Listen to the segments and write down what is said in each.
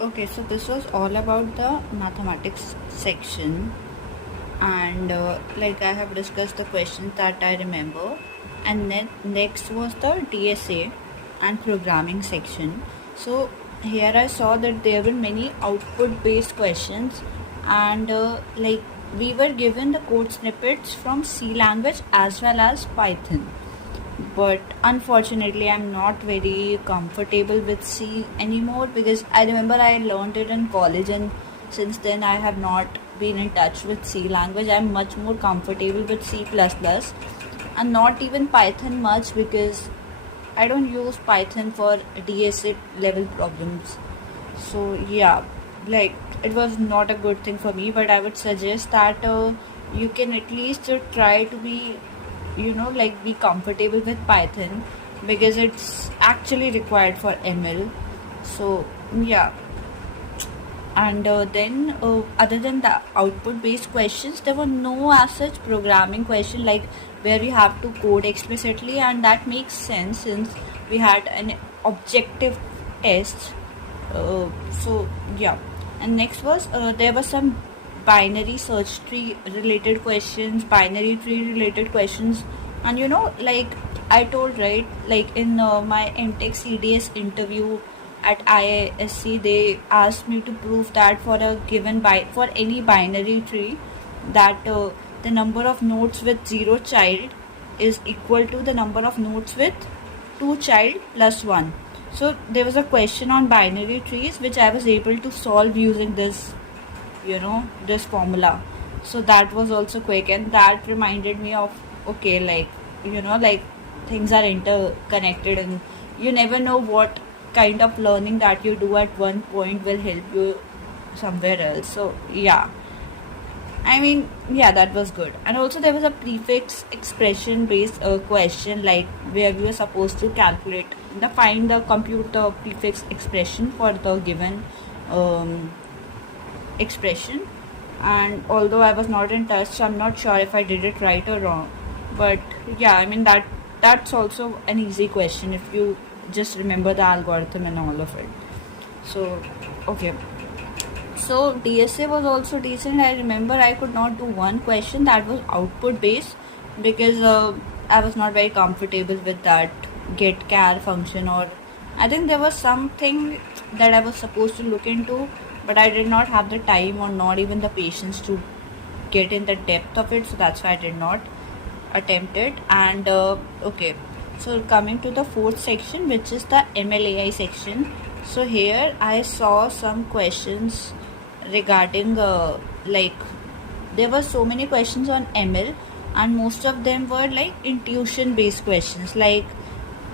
Okay, so this was all about the mathematics section, and like I have discussed the questions that I remember, and then next was the DSA and programming section. So here I saw that there were many output based questions, and like we were given the code snippets from C language as well as Python, but unfortunately I'm not very comfortable with C anymore because I remember I learned it in college, and since then I have not been in touch with C language. I'm much more comfortable with C++ and not even Python much because I don't use Python for DSA level problems. So yeah, like it was not a good thing for me, but I would suggest that you can at least try to be, like be comfortable with Python because it's actually required for ML. So yeah, and then other than the output based questions, there were no as such programming question like where we have to code explicitly, and that makes sense since we had an objective test. So yeah, and next was there was some binary search tree related questions, binary tree related questions, and like I told, right, like in my MTech CDS interview at IISc, they asked me to prove that for a given for any binary tree, that the number of nodes with 0 child is equal to the number of nodes with 2 child plus 1. So there was a question on binary trees which I was able to solve using this formula. So that was also quick, and that reminded me of, okay, like like things are interconnected, and you never know what kind of learning that you do at one point will help you somewhere else. So yeah, I mean, yeah, that was good. And also, there was a prefix expression based question, like where we were supposed to compute the prefix expression for the given um, expression. And although I was not in touch, so I'm not sure if I did it right or wrong. But yeah, I mean, that's also an easy question if you just remember the algorithm and all of it. So okay, so DSA was also decent. I remember I could not do one question that was output based because I was not very comfortable with that get char function, or I think there was something that I was supposed to look into, but I did not have the time or not even the patience to get in the depth of it. So that's why I did not attempt it. And okay, so coming to the fourth section, which is the MLAI section. So here I saw some questions regarding like there were so many questions on ML, and most of them were like intuition based questions, like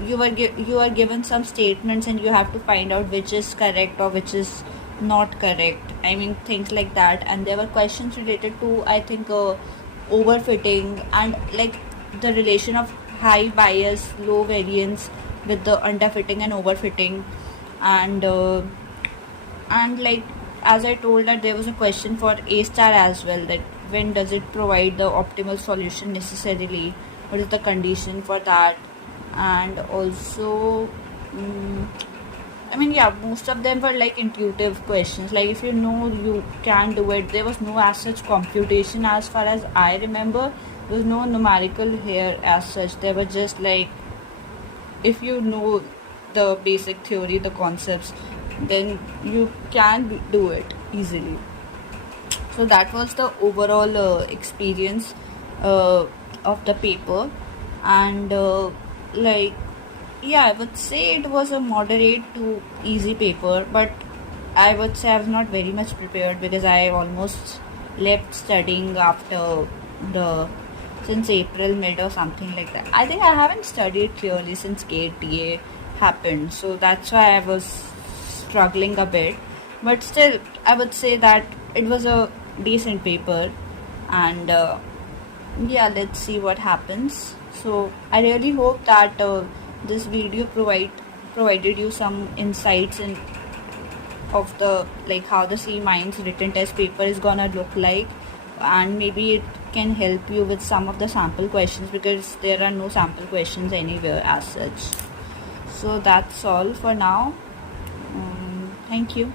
you are given some statements and you have to find out which is correct or which is not correct. I mean, things like that. And there were questions related to, I think, overfitting, and like the relation of high bias low variance with the underfitting and overfitting. And like as I told, that there was a question for A star as well, that when does it provide the optimal solution necessarily, what is the condition for that. And also I mean, yeah, most of them were like intuitive questions, like if you know you can do it. There was no as such computation as far as I remember. There was no numerical here as such. They were just like, if you know the basic theory, the concepts, then you can do it easily. So that was the overall experience of the paper. And like yeah, I would say it was a moderate to easy paper, but I would say I was not very much prepared because I almost left studying after the since April mid or something like that. I think I haven't studied clearly since KTA happened, so that's why I was struggling a bit. But still, I would say that it was a decent paper, and yeah, let's see what happens. So I really hope that this video provided you some insights in of the like how the C Minds written test paper is gonna look like, and maybe it can help you with some of the sample questions because there are no sample questions anywhere as such. So that's all for now. Thank you.